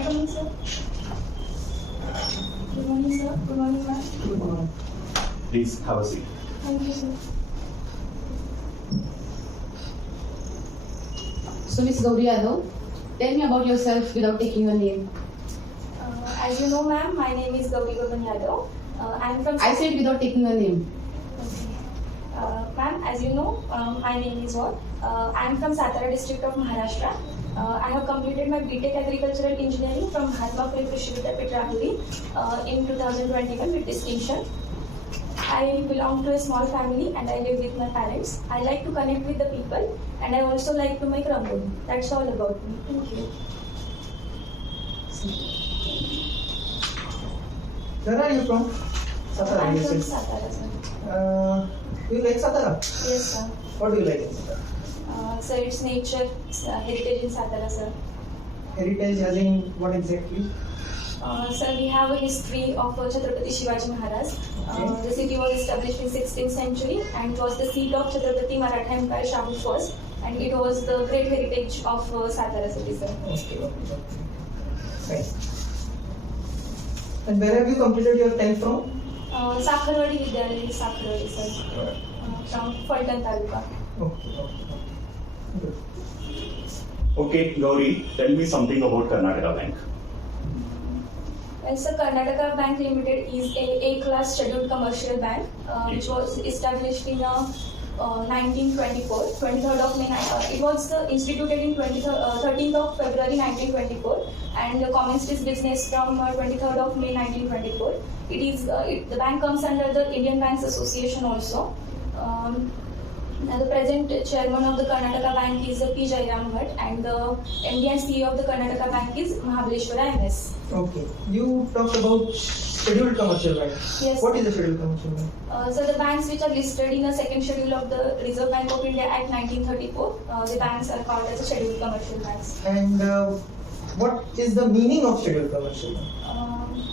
I come in, sir? Good morning, sir. Good morning, ma'am. Good morning. Please have a seat. Thank you, sir. So, Miss Gauri Yadav, tell me about yourself without taking your name. As you know, ma'am, my name is Gauri Yadav. I'm from. I said without taking your name. Okay. Ma'am, as you know, my name is what? I'm from Satara district of Maharashtra. I have completed my BTech Agricultural Engineering from Mahatma Phule Krishi Vidyapith Rahuri in 2021 with distinction. I belong to a small family and I live with my parents. I like to connect with the people and I also like to make rangoli. That's all about me. Thank you. Where are you from? Satara. I'm You from said. Satara, sir. Do you like Satara? Yes, sir. What do you like in Satara? Sir, it's nature, heritage in Satara, sir. Heritage as in what exactly? Sir, we have a history of Chhatrapati Shivaji Maharaj. Okay. The city was established in 16th century and was the seat of Chhatrapati Maratha Empire Shahu I, and it was the great heritage of Satara city, sir. Okay. Right. And where have you completed your 10th from? Sakharwadi Vidyalaya, Sakharwadi, sir. From Faltan Taluka. Okay. Good. Okay, Gauri, tell me something about Karnataka Bank. Well, sir, Karnataka Bank Limited is a A-class scheduled commercial bank which was established in 1924, 23rd of May. It was instituted in 13th of February 1924 and commenced its business from 23rd of May 1924. The bank comes under the Indian Banks Association also. The present chairman of the Karnataka Bank is P. Jairam Bhatt and the MD and CEO of the Karnataka Bank is Mahabaleshwara MS. Okay. You talked about scheduled commercial bank. Yes. What is a scheduled commercial bank? So the banks which are listed in the second schedule of the Reserve Bank of India Act 1934, the banks are called as scheduled commercial banks. And what is the meaning of scheduled commercial bank?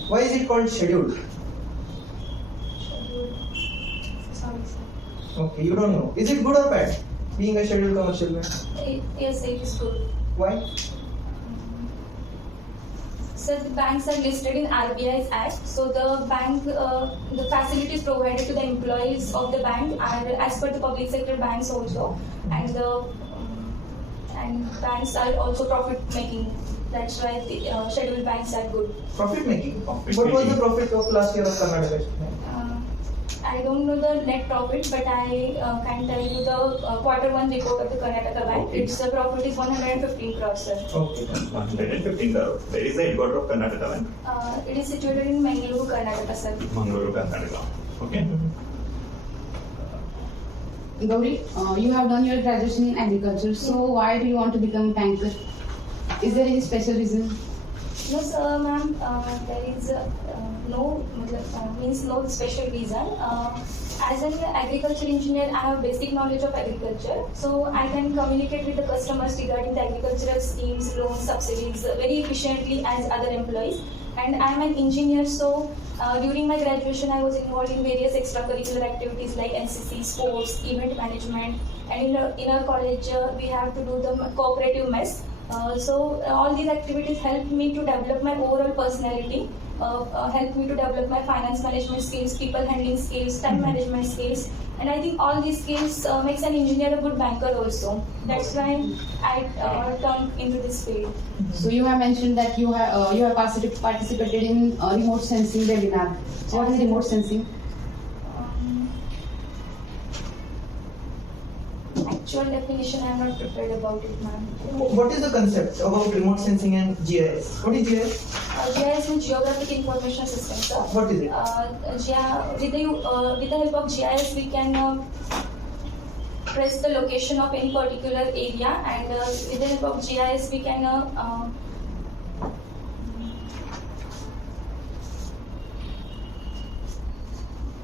Why is it called scheduled? Sorry, sir. Okay, you don't know. Is it good or bad being a scheduled commercial bank? Yes, it is good. Why? So the banks are listed in RBI's Act. So the bank, the facilities provided to the employees of the bank are as per the public sector banks also, and banks are also profit making. That's why the scheduled banks are good. Profit making. What was the profit of last year of Karnataka Bank? I don't know the net profit, but I can tell you the Q1 report of the Karnataka Bank. Okay. Its profit is 115 crores, sir. Okay. 115 crore. Where is the headquarters of Karnataka Bank? It is situated in Mangaluru, Karnataka, sir. Mangaluru, Karnataka. Okay. Gauri, you have done your graduation in agriculture, so why do you want to become a banker? Is there any special reason? No, sir, ma'am. There is no special reason. As an agriculture engineer, I have basic knowledge of agriculture, so I can communicate with the customers regarding the agricultural schemes, loans, subsidies very efficiently as other employees. And I am an engineer, so during my graduation, I was involved in various extracurricular activities like NCC, sports, event management, and in our college, we have to do the cooperative mess. So all these activities helped me to develop my overall personality, helped me to develop my finance management skills, people handling skills, time management skills, and I think all these skills makes an engineer a good banker also. That's why I turned into this field. So you have mentioned that you have participated in remote sensing webinar. So what is remote sensing? Actual definition, I am not prepared about it, ma'am. What is the concept about remote sensing and GIS? What is GIS? GIS means Geographic Information System, sir. What is it? With the help of GIS, we can trace the location of any particular area, and with the help of GIS, we can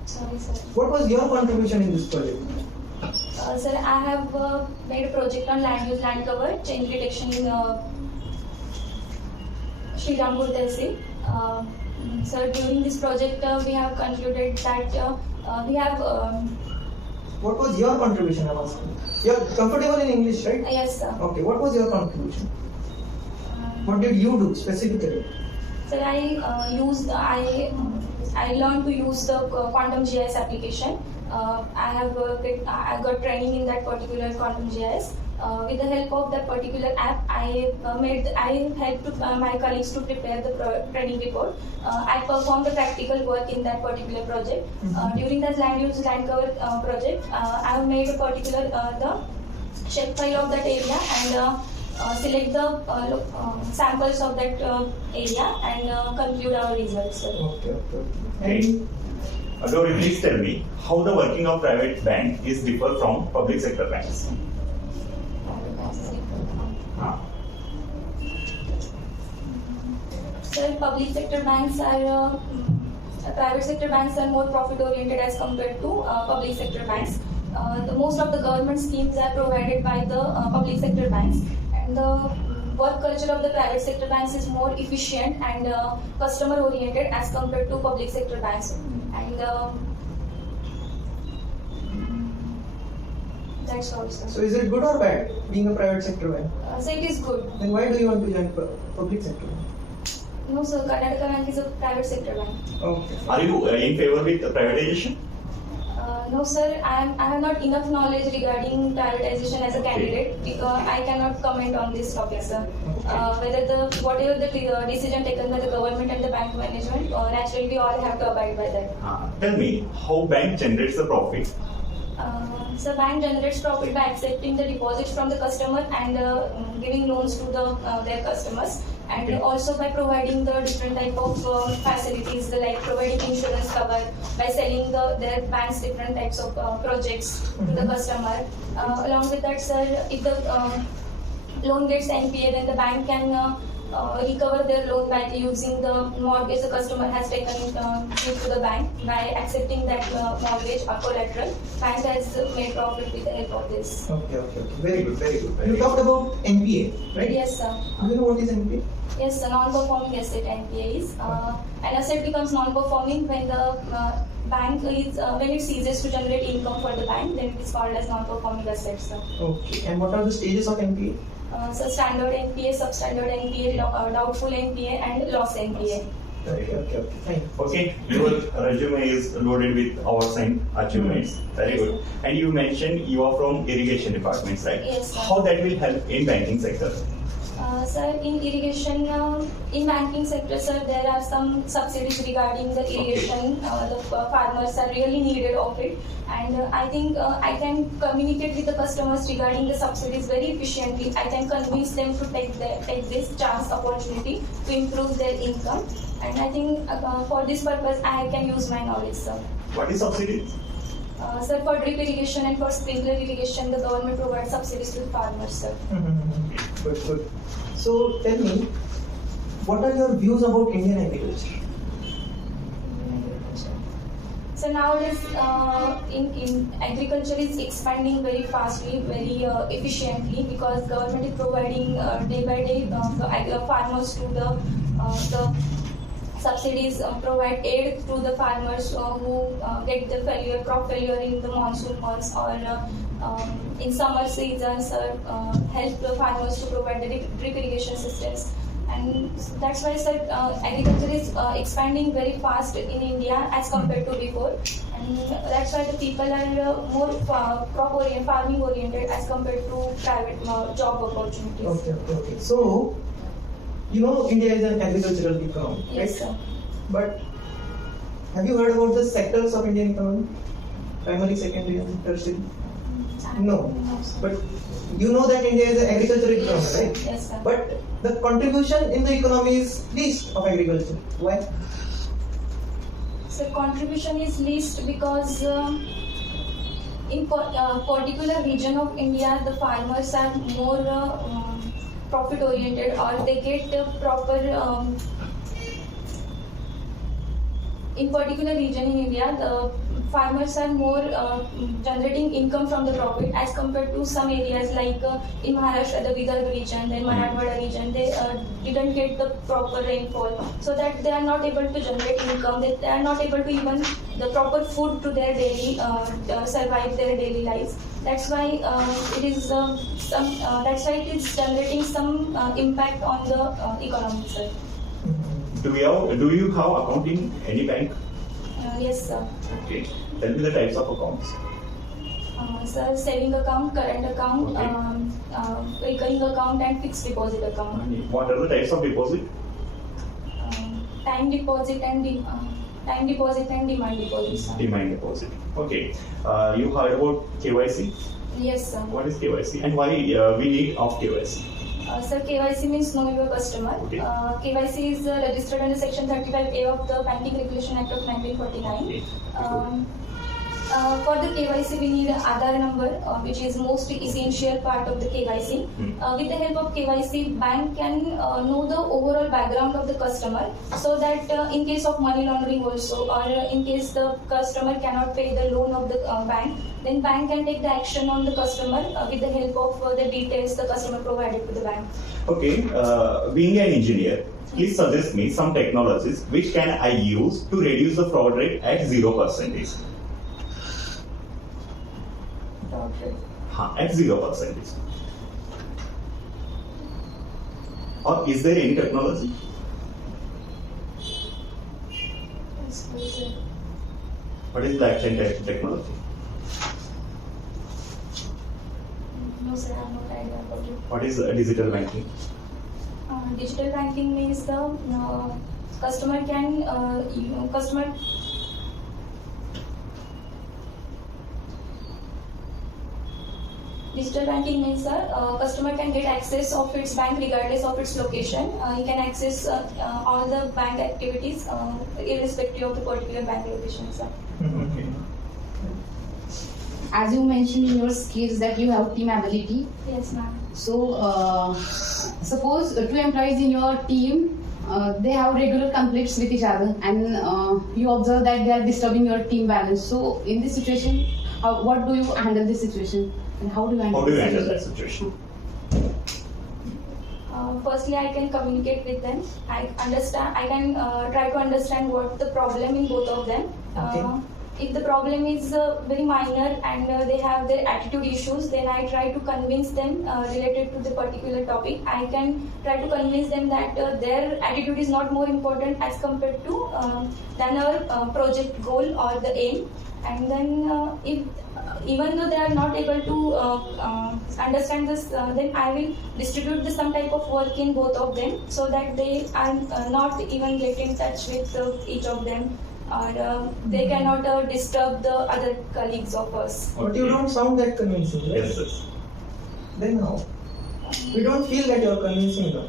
sorry, sir. What was your contribution in this project? Sir, I have made a project on land use, land cover, change detection in Sri Rampur Tehsil. Sir, during this project, we have concluded that we have. What was your contribution, I'm asking? You're comfortable in English, right? Yes, sir. Okay, what was your contribution? What did you do specifically? So I learned to use the quantum GIS application. I got training in that particular quantum GIS. With the help of that particular app, I helped my colleagues to prepare the training report. I performed the practical work in that particular project. During that land use land cover project, I have made a particular the shape file of that area and select the samples of that area and conclude our results. Okay. Okay. Gauri, please tell me how the working of private bank is differ from public sector banks. So public sector banks are private sector banks are more profit oriented as compared to public sector banks. The most of the government schemes are provided by the public sector banks, and the work culture of the private sector banks is more efficient and customer oriented as compared to public sector banks. And that's all, sir. So is it good or bad being a private sector bank? So it is good. Then why do you want to join public sector bank? No, sir. Karnataka Bank is a private sector bank. Okay. Are you in favor with privatization? No, sir. I have not enough knowledge regarding privatization as a candidate because I cannot comment on this topic, sir. Whatever the decision taken by the government and the bank management, naturally we all have to abide by that. Tell me how bank generates the profit. So bank generates profit by accepting the deposits from the customer and giving loans to their customers, and also by providing the different type of facilities like providing insurance cover, by selling their bank's different types of projects to the customer. Along with that, sir, if the loan gets NPA, then the bank can recover their loan by using the mortgage the customer has taken due to the bank. By accepting that mortgage or collateral, bank has made profit with the help of this. Okay. Very good. You talked about NPA, right? Yes, sir. Do you know what is NPA? Yes, sir. Non-performing asset NPA is an asset becomes non-performing when the bank is when it ceases to generate income for the bank. Then it is called as non-performing asset, sir. Okay. And what are the stages of NPA? So standard NPA, substandard NPA, doubtful NPA, and loss NPA. Okay. Fine. Okay, your resume is loaded with hours and achievements. Very good. And you mentioned you are from irrigation departments, right? Yes, sir. How that will help in banking sector? Sir, in irrigation, in banking sector, sir, there are some subsidies regarding the irrigation. The farmers are really needed of it, and I think I can communicate with the customers regarding the subsidies very efficiently. I can convince them to take this chance opportunity to improve their income, and I think for this purpose I can use my knowledge, sir. What is subsidy? Sir, for drip irrigation and for sprinkler irrigation, the government provides subsidies to the farmers, sir. Good. So tell me, what are your views about Indian agriculture? So nowadays, in agriculture is expanding very fastly, very efficiently, because government is providing day by day the farmers to the subsidies, provide aid to the farmers who get the crop failure in the monsoon months or in summer seasons, help the farmers to provide the drip irrigation systems. And that's why, sir, agriculture is expanding very fast in India as compared to before. And that's why the people are more farming oriented as compared to private job opportunities. Okay. So, you know, India is an agricultural economy, right? Yes, sir. But have you heard about the sectors of Indian economy? Primary, secondary, and tertiary? No. But you know that India is an agricultural economy, right? Yes, sir. But the contribution in the economy is least of agriculture. Why? So contribution is least because in particular region of India, the farmers are more profit oriented, or they get proper. In particular region in India, the farmers are more generating income from the profit as compared to some areas like in Maharashtra, the Vidarbha region, then Marathwada region, they didn't get the proper rainfall, so that they are not able to generate income. They are not able to even the proper food to their daily survive their daily lives. That's why it is that's why it is generating some impact on the economy, sir. Do you have account in any bank? Yes, sir. Okay. Tell me the types of accounts. Sir, saving account, current account, Okay. recurring account, and fixed deposit account. What are the types of deposit? Time deposit and demand deposit. Sir. Demand deposit. Okay. You heard about KYC? Yes, sir. What is KYC and why we need of KYC? Sir, KYC means know your customer. Okay. KYC is registered under Section 35A of the Banking Regulation Act of 1949. Okay. For the KYC, we need an Aadhaar number, which is most essential part of the KYC. With the help of KYC, bank can know the overall background of the customer, so that in case of money laundering also, or in case the customer cannot pay the loan of the bank, then bank can take the action on the customer with the help of the details the customer provided to the bank. Okay. Being an engineer, please suggest me some technologies which can I use to reduce the fraud rate at 0%. Okay. At 0%. Or is there any technology? What is blockchain technology? No, sir, I have no idea about it. What is digital banking? Digital banking means the customer can customer. Digital banking means customer can get access of its bank regardless of its location. He can access all the bank activities irrespective of the particular bank location, sir. Okay. As you mentioned in your skills that you have team ability. Yes, ma'am. So, suppose two employees in your team, they have regular conflicts with each other, and you observe that they are disturbing your team balance. So, in this situation, what do you handle this situation, and how do you handle? How do you handle that situation? Firstly, I can communicate with them. I can try to understand what the problem in both of them. Okay. If the problem is very minor and they have their attitude issues, then I try to convince them related to the particular topic. I can try to convince them that their attitude is not more important as compared to than our project goal or the aim. And then if even though they are not able to understand this, then I will distribute some type of work in both of them, so that they are not even get in touch with each of them, or they cannot disturb the other colleagues of us. But you don't sound that convincing, right? Yes, yes. Then how? We don't feel that you're convincing them.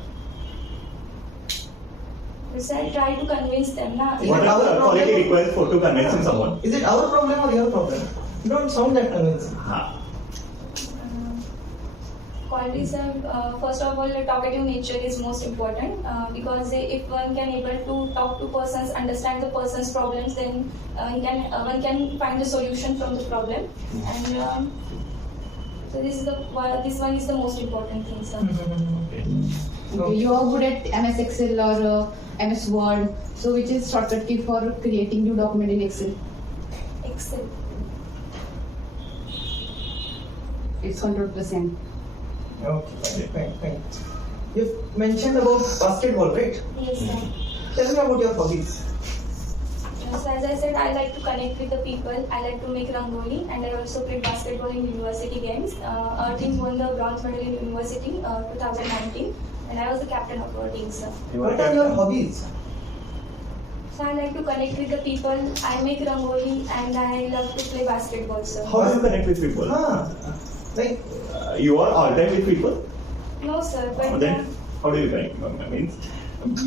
So I try to convince them. Na? Is What it are our the problem? quality required for to convincing someone? Is it our problem or your problem? You don't sound that convincing. Qualities are, first of all, talkative nature is most important, because if one can able to talk to persons, understand the person's problems, then one can find the solution from the problem. And so this one is the most important thing, sir. Okay, you are good at MS Excel or MS Word. So, which is shortcut key for creating new document in Excel? Excel. It's 100%. Okay, fine. You've mentioned about basketball, right? Yes, sir. Tell me about your hobbies. So as I said, I like to connect with the people. I like to make rangoli, and I also played basketball in university games. Our team won the bronze medal in university 2019, and I was the captain of our team, sir. What are your hobbies? So I like to connect with the people. I make rangoli, and I love to play basketball, sir. How do you connect with people? Like, You are all time with people? No, sir, but Then how do you connect? I mean,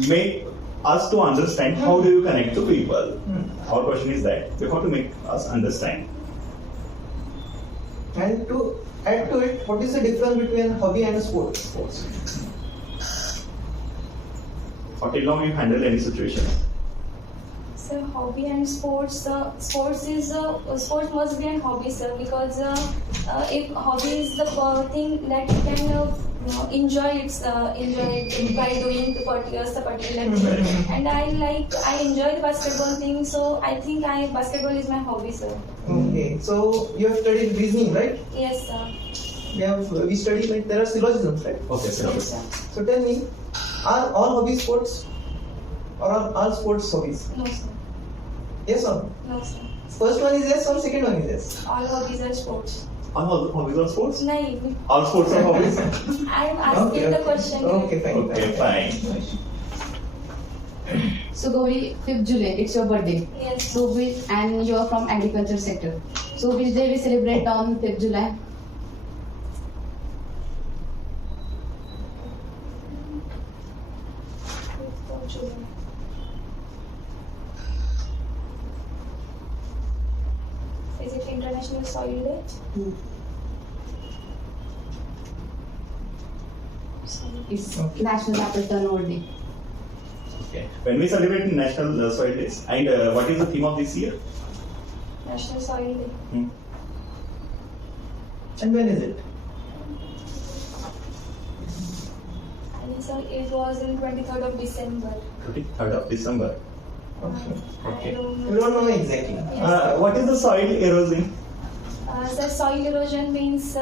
make us to understand how do you connect to people. Our question is that you have to make us understand. and to add to it, what is the difference between a hobby and a sport? Or till now you handle any situation? So hobby and sports. Sports must be a hobby, sir, because if hobby is the thing that you can enjoy it by doing the particular thing. And I enjoy the basketball thing, so I think basketball is my hobby, sir. Okay, so you have studied reasoning, right? Yes, sir. We study like there are syllogisms, right? Okay, sir. Yes, sir. So tell me, are all hobbies sports, or are all sports hobbies? No, sir. Yes or no? No, sir. First one is yes, or second one is yes? All hobbies are sports. All hobbies are sports? No, All sports are hobbies? I am asking the question. Okay, fine. Okay, fine. So Gauri, 5th July, it's your birthday. Yes. So and you are from agriculture sector. So which day we celebrate on 5th July? Is it International Soil Day? It's Okay. National Apple Turnover Day. Okay. When we celebrate National Soil Days, and what is the theme of this year? National Soil Day. And when is it? I think so it was in 23rd of December. 23rd of December. Okay. Okay. I don't You know. don't know exactly. Yes. What is the soil erosion? So soil erosion means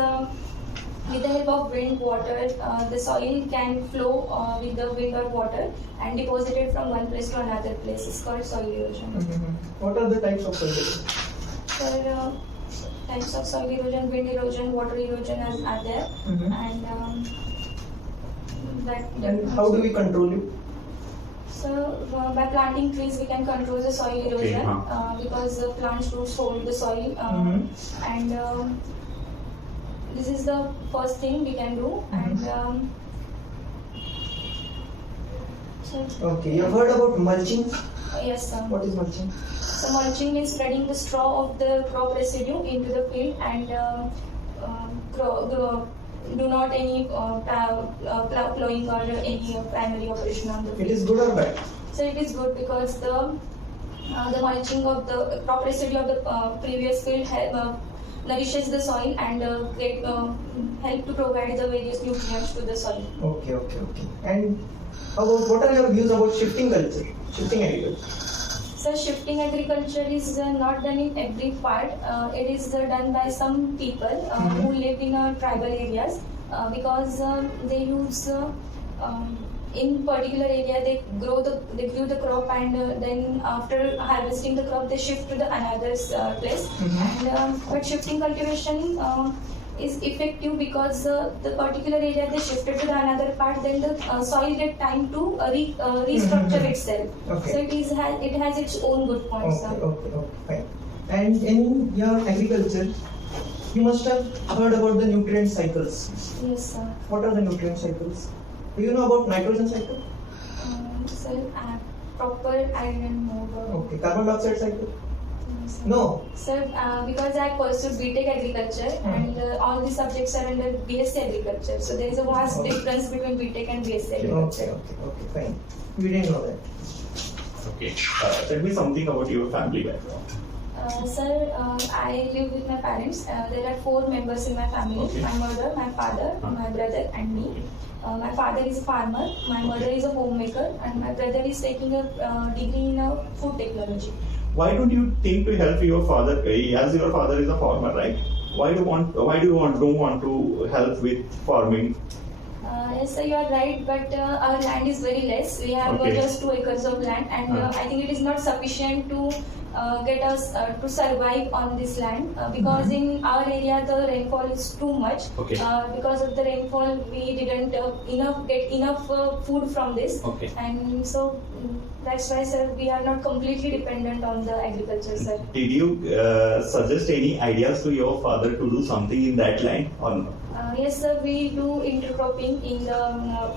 with the help of wind, water, the soil can flow with the wind or water and deposit it from one place to another place. It's called soil erosion. What are the types of soil erosion? So types of soil erosion, wind erosion, water erosion are there, and And how do we control it? So by planting trees, we can control the soil erosion Okay, because the plants roots hold the soil, and this is the first thing we can do. And so, Okay, you have heard about mulching? yes, sir. What is mulching? So mulching means spreading the straw of the crop residue into the field and do not any plowing or any primary operation on the It field. is good or bad? So it is good because the mulching of the crop residue of the previous field nourishes the soil and help to provide the various nutrients to the soil. Okay. And what are your views about shifting culture, shifting agriculture? So shifting agriculture is not done in every part. It is done by some people who live in tribal areas because they use in particular area they grew the crop and then after harvesting the crop they shift to the another place. And but shifting cultivation is effective because the particular area they shifted to the another part, then the soil get time to restructure itself. Okay. So it has its own good points. Okay, fine. And in your agriculture, you must have heard about the nutrient cycles. Yes, sir. What are the nutrient cycles? Do you know about nitrogen cycle? So proper I didn't know about. Okay, carbon dioxide cycle? Sir. No. Sir, because I pursued BTech agriculture and all the subjects are under BSc agriculture. So there is a vast difference between BTech and BSc agriculture. Okay, fine. We didn't know that. Okay. Tell me something about your family background. Sir, I live with my parents. There are 4 members in my family. Okay. My mother, my father, my brother and me. My father is a farmer, my mother is a homemaker and my brother is taking a degree in food technology. Why don't you think to help your father? As your father is a farmer, right? Why do you don't want to help with farming? Yes, sir, you are right, but our land is very less. We have just 2 acres of land, and I think it is not sufficient to get us to survive on this land because in our area the rainfall is too much. Okay. Because of the rainfall, we didn't get enough food from this, and so that's why, sir, we are not completely dependent on the agriculture, sir. Did you suggest any ideas to your father to do something in that land or no? Yes, sir, we do intercropping in our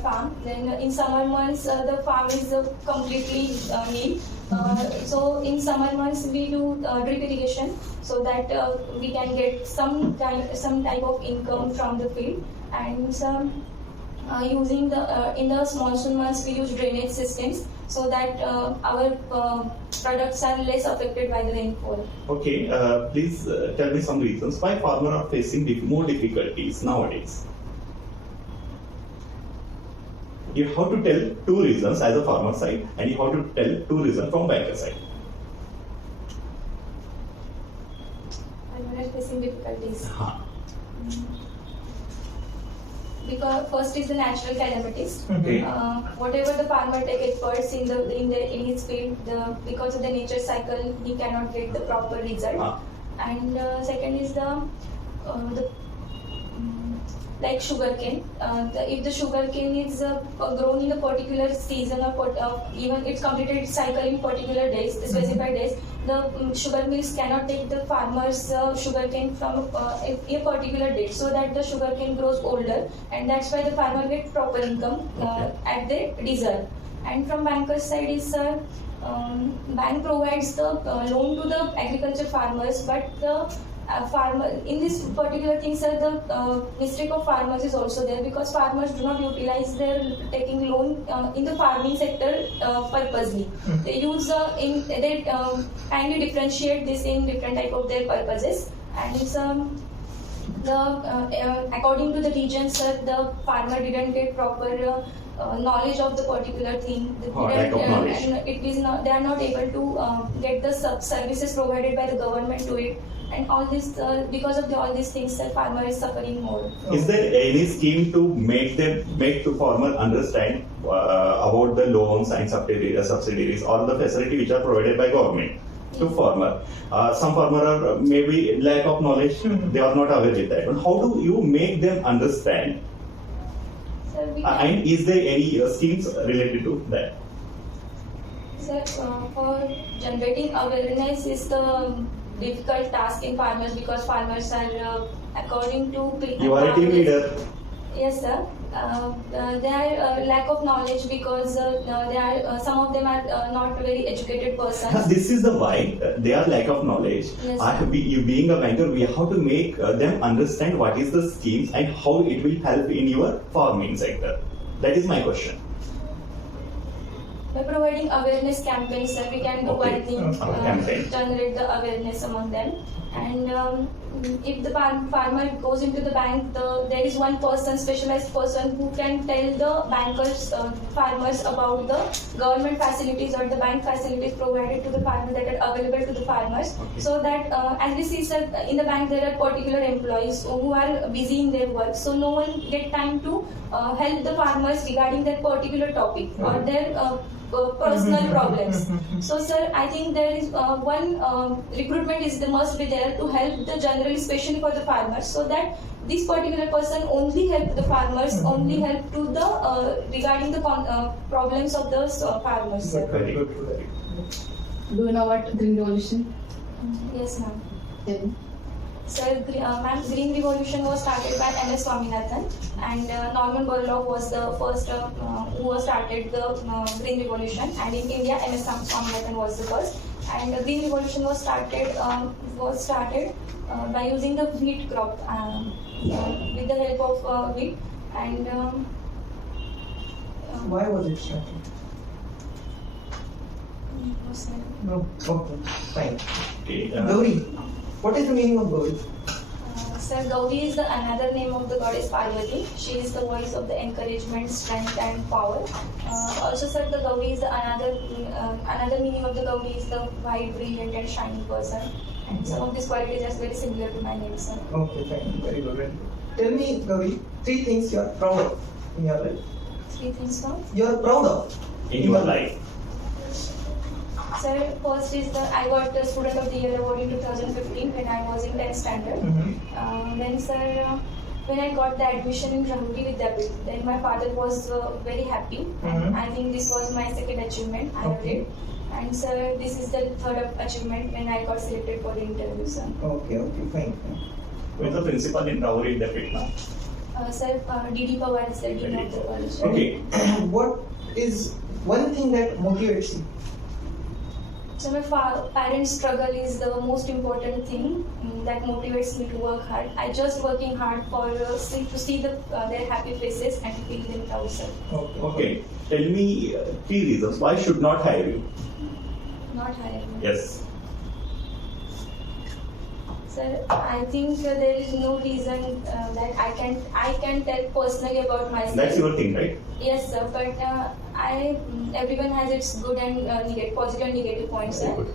farm. Then in summer months, the farm is completely nil. So in summer months, we do drip irrigation so that we can get some type of income from the field. And using the in the monsoon months we use drainage systems so that our products are less affected by the rainfall. Okay, please tell me some reasons why farmers are facing more difficulties nowadays. You have to tell two reasons as a farmer side, and you have to tell two reasons from banker side. Farmers are facing difficulties. Huh. Because first is the natural calamities. Okay. Whatever the farmer take efforts in his field, because of the nature cycle, he cannot get the proper result. And second is like sugarcane. If the sugarcane is grown in a particular season or even it's completed its cycle in particular days, the specified days, the sugar mills cannot take the farmer's sugarcane from a particular date, so that the sugarcane grows older, and that's why the farmer gets proper income at the deserve. And from banker's side is bank provides the loan to the agriculture farmers, but the farmer in this particular thing, sir, the mistake of farmers is also there, because farmers do not utilize their taking loan in the farming sector purposely. They use they kindly differentiate this in different type of their purposes, and it's according to the region, sir, the farmer didn't get proper knowledge of the particular thing. Lack of knowledge. And it is not, they are not able to get the services provided by the government to it. And all this, because of all these things, the farmer is suffering more. Is there any scheme to make the farmer understand about the loans and subsidies or the facility which are provided by government to farmer? Some farmer are maybe lack of knowledge; they are not aware with that. But how do you make them understand? Sir, And is there any schemes related to that? Sir, for generating awareness is the difficult task in farmers, because farmers are according to You are a team leader. Yes, sir. They are lack of knowledge, because they are some of them are not very educated persons. This is the why they are lack of knowledge. Yes, You being a banker, we have to make them understand what is the schemes and how it will help in your farming sector. That is my question. By providing awareness campaigns, sir, we can do one thing, generate the awareness among them. And if the farmer goes into the bank, there is one person, specialized person, who can tell the bankers, farmers about the government facilities or the bank facilities provided to the farmers that are available to the farmers. So that, as we see, sir, in the bank there are particular employees who are busy in their work, so no one get time to help the farmers regarding that particular topic or their personal problems. So, sir, I think there is one recruitment is the must be there to help the general, especially for the farmers, so that this particular person only help the farmers, only help to the regarding the problems of the farmers. Sir. Very good. Do you know what Green Revolution? Yes, ma'am. Tell me. Sir, ma'am, Green Revolution was started by M.S. Swaminathan, and Norman Borlaug was the first who started the Green Revolution, and in India M.S. Swaminathan was the first. And the Green Revolution was started by using the wheat crop with the help of wheat. And Why was it started? No. Okay. Fine. Okay, Gauri. What is the meaning of Gauri? Sir, Gauri is another name of the goddess Parvati. She is the voice of the encouragement, strength, and power. Also, sir, the Gauri is another meaning of the Gauri is the white, brilliant, and shining person. And some of these qualities are very similar to my name, sir. Okay, fine. Very good. Very good. Tell me, Gauri, 3 things you are proud of in your life. 3 things, sir. You are proud of in your life. Sir, first is I got the Student of the Year award in 2015 when I was in 10th standard. Then, sir, when I got the admission in Rahuri Vidyapit, then my father was very happy. And I think this was my second achievement I have did. And, sir, this is the third achievement when I got selected for the interview, sir. Okay, fine. Who is the principal in Rahuri Vidyapit now? Sir, D.D. Pawar is the dean of the college. Okay. What is one thing that motivates you? So my parents' struggle is the most important thing that motivates me to work hard. I just working hard for to see their happy faces and to feel them proud. Sir. Okay. Tell me 3 reasons why should not hire you. Not hire me. Yes. Sir, I think there is no reason that I can tell personally about myself. That's your thing, right? Yes, sir. But everyone has its good and positive and negative points, sir. Very good.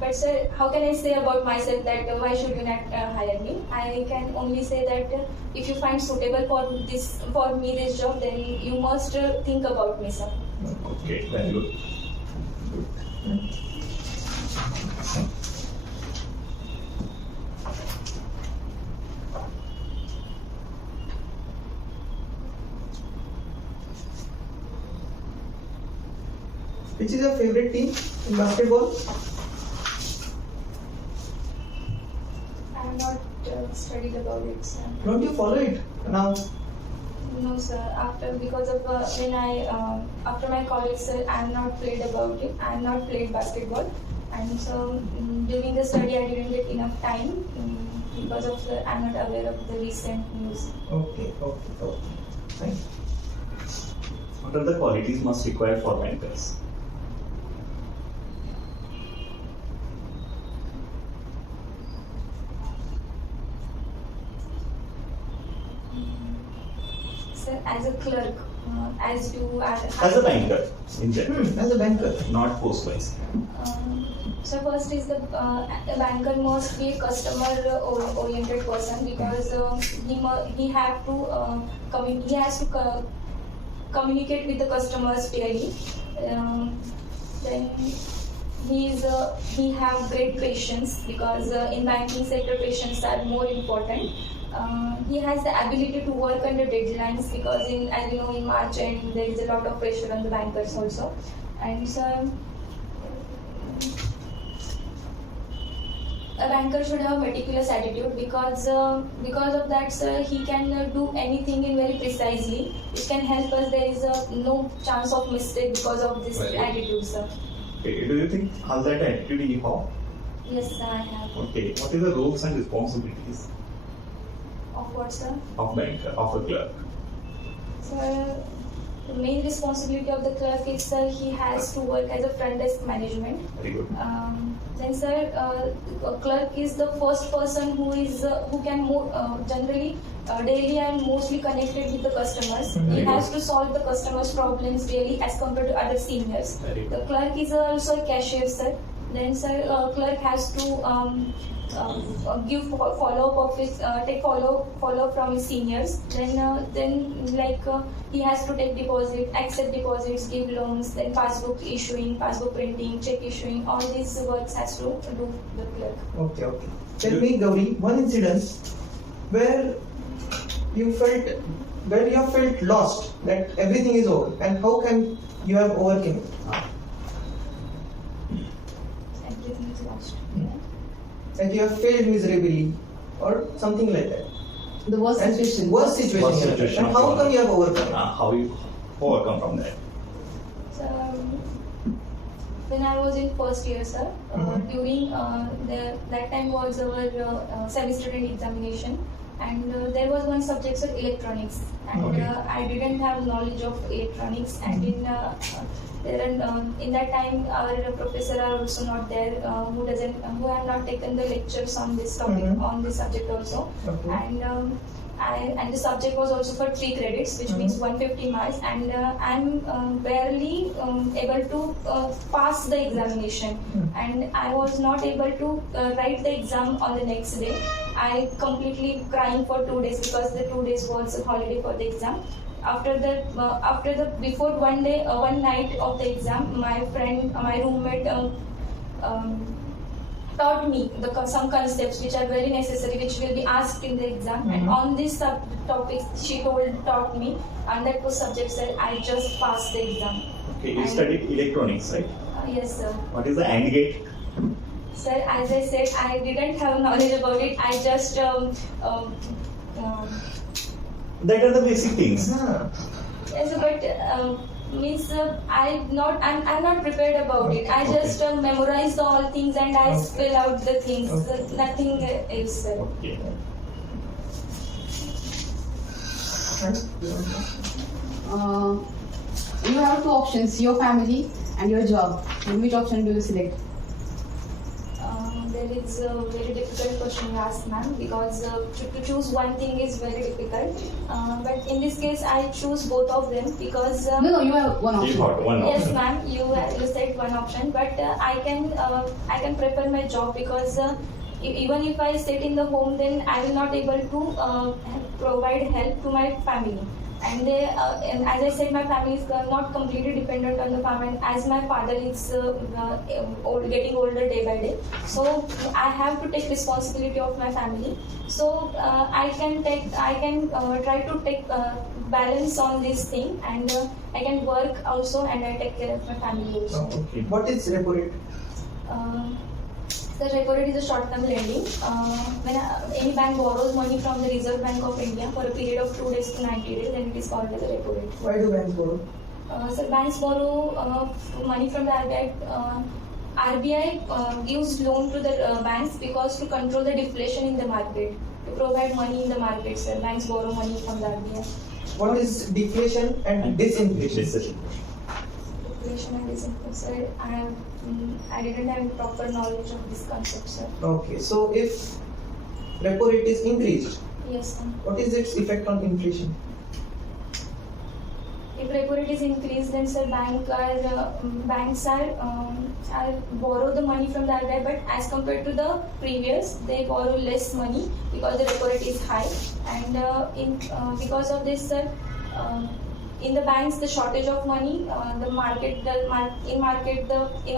But sir, how can I say about myself that why should you not hire me? I can only say that if you find suitable for me this job, then you must think about me, sir. Okay, very good. Which is your favorite team in basketball? I have not studied about it, sir. Don't you follow it now? No, sir. Because of after my college, sir, I have not played about it. I have not played basketball, and so during the study, I didn't get enough time because of I am not aware of the recent news. Okay. Fine. What are the qualities must require for bankers? Sir, as a clerk, as you are. As a banker, in general, As a banker. not post-wise. So first is the banker must be a customer oriented person because he has to communicate with the customers daily. Then he have great patience because in banking sector patience are more important. He has the ability to work under deadlines because as you know in March and there is a lot of pressure on the bankers also. And so a banker should have meticulous attitude because of that, sir, he can do anything in very precisely. It can help us. There is no chance of mistake because of this Right. attitude, sir. Okay, do you think all that attitude you have? Yes, sir, I have. Okay, what is the roles and responsibilities Of what, sir? of banker, of a clerk? Sir, the main responsibility of the clerk is, sir, he has to work as a front desk management. Very good. Then, sir, a clerk is the first person who can generally daily and mostly connected with the customers. Mhm. He has to solve the customers' problems daily as compared to other seniors. Very good. The clerk is also a cashier, sir. Then, sir, clerk has to give follow-up of his, take follow from his seniors. Then he has to take deposit, accept deposits, give loans, then passbook issuing, passbook printing, check issuing. All these works has to do the clerk. Okay. Tell me, Gauri, one incident where you have felt lost, that everything is over, and how can you have overcome it? Everything is lost. Like you have failed miserably, or something like that. The worst And situation. Worst situation. Worst you have situation felt. And of how your come you have overcome it? How you overcome from that? So, when I was in first year, sir, during that time was our semester end examination, and there was one subject, sir, electronics, and Okay. I didn't have knowledge of electronics, and in that time our professor are also not there who have not taken the lectures on this topic on this subject also, Okay. and the subject was also for 3 credits, which means 150 marks, and I'm barely able to pass the examination, and I was not able to write the exam on the next day. I completely crying for 2 days because the 2 days was a holiday for the exam. Before one night of the exam, my roommate taught me some concepts which are very necessary, which will be asked in the exam. And on this topic, she taught me, and that was subject, sir. I just passed the exam. Okay, you And- studied electronics, right? Yes, sir. What is the AND gate? Sir, as I said, I didn't have knowledge about it. I just That are the basic things. Ah, yes, but Means I'm not prepared about it. I just memorize all things and I Okay. spell out the things. Okay. Nothing else, sir. Okay. You have two options: your family and your job. And which option do you select? There is a very difficult question you asked, ma'am, because to choose one thing is very difficult. But in this case, I choose both of them because. No, you have one You option. got one Yes, option. ma'am. You said one option, but I can prefer my job because even if I sit in the home, then I will not able to provide help to my family. And and as I said, my family is not completely dependent on the farm. And as my father is getting older day by day, so I have to take responsibility of my family. So I can try to take balance on this thing, and I can work also, and I take care of my family also. Okay. What is repo rate? The repo rate is a short-term lending. When any bank borrows money from the Reserve Bank of India for a period of 2 days to 90 days, then it is called as a repo rate. Why do banks borrow? So banks borrow money from the RBI. RBI gives loan to the banks because to control the deflation in the market, to provide money in the market. Sir, banks borrow money from the RBI. What is deflation and disinflation? Decision. Deflation and disinfection. Sir, I didn't have proper knowledge of this concept, sir. Okay, so if repo rate is increased, Yes, sir. what is its effect on inflation? If repo rate is increased, then sir, banks are borrow the money from the RBI, but as compared to the previous, they borrow less money because the repo rate is high, and because of this, sir, in the banks the shortage of money,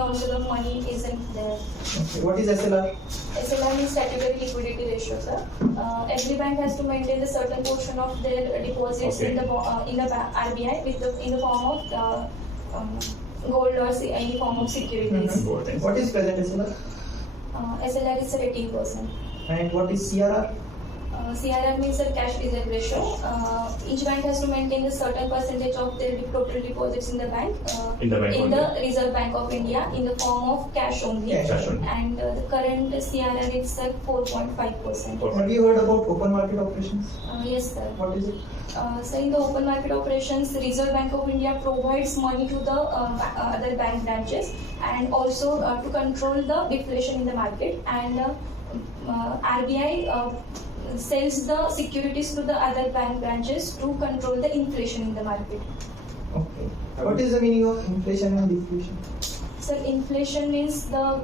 also the money isn't there. Okay. What is SLR? SLR means statutory liquidity ratio, sir. Every bank has to maintain a certain portion of their deposits Okay. in the RBI in the form of gold or any form of securities. Gold. What is present SLR? SLR is 18%. And what is CRR? CRR means a cash reserve ratio. Each bank has to maintain a certain percentage of their total deposits in the bank. In the bank only. Reserve Bank of India in the form of cash only. Cash only. And the current CRR is like 4.5%. Have you heard about open market operations? Yes, sir. What is it? So in the open market operations, the Reserve Bank of India provides money to the other bank branches, and also to control the deflation in the market. And RBI sells the securities to the other bank branches to control the inflation in the market. Okay. What is the meaning of inflation and deflation? So inflation means there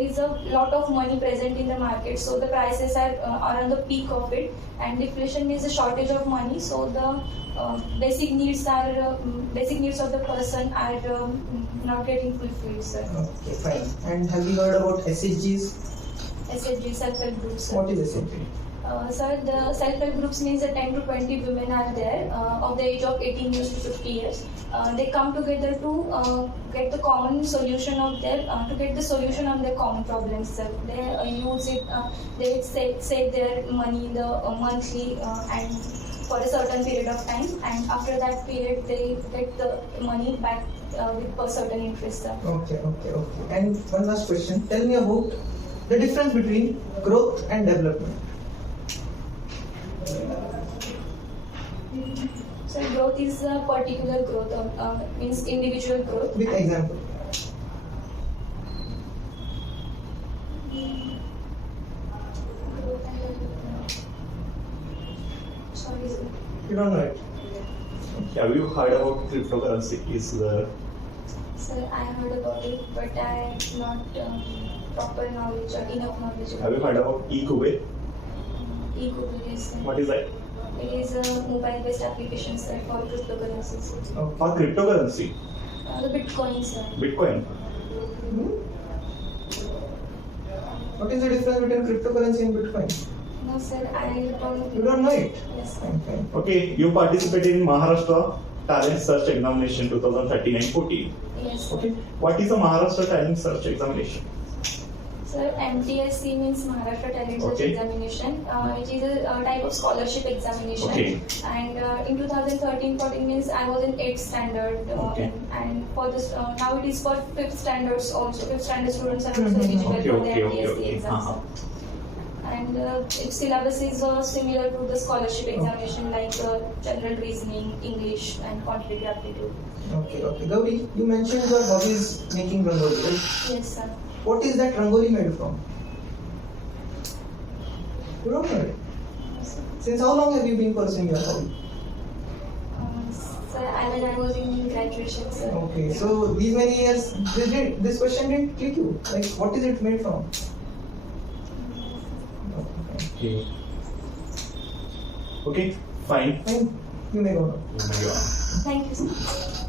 is a lot of money present in the market, so the prices are on the peak of it, and deflation means a shortage of money, so the basic needs of the person are not getting fulfilled, sir. Okay, fine. And have you heard about SHGs? SHG, self-help groups, sir. What is SHG? Sir, the self-help groups means that 10 to 20 women are there of the age of 18 years to 50 years. They come together to get the common solution of to get the solution on their common problems, sir. They use it, they save their money in the monthly and for a certain period of time, and after that period they get the money back with a certain interest, sir. Okay. And one last question. Tell me about the difference between growth and development. So growth is a particular growth, or means individual growth. With example. Sorry, sir. You don't know it. Have you heard about cryptocurrency? Sir, I heard about it, but I have not proper knowledge or enough knowledge Have about you heard about eCubit? e-cooperation. What is that? It is a mobile-based application, sir, for cryptocurrencies. Okay. For cryptocurrency, The Bitcoin, sir. Bitcoin. What is the difference between cryptocurrency and Bitcoin? No, sir, I don't. You don't know it? Yes, sir. Okay. Okay, you participated in Maharashtra Talent Search Examination 2013 and 14. Yes, sir. Okay, what is the Maharashtra Talent Search Examination? Sir, MTSC means Maharashtra Talent Search Okay. Examination. It is a type of scholarship examination. Okay. And in 2013-14 means I was in 8th standard. Okay. And for this, now it is for 5th standards also. 5th standard students are also eligible Okay, for the okay, MTSC okay. exams. And its syllabus is similar to the scholarship examination, like general reasoning, English, and quantitative aptitude. Okay. Gauri, you mentioned your hobby is making rangoli, right? Yes, sir. What is that rangoli made from? You don't know it. Since how long have you been pursuing your hobby? Sir, I was in graduation, sir. Okay, so these many years, this question didn't click you. Like, what is it made from? Okay. Okay, fine. Fine, you may go now. You may go on. Thank you, sir.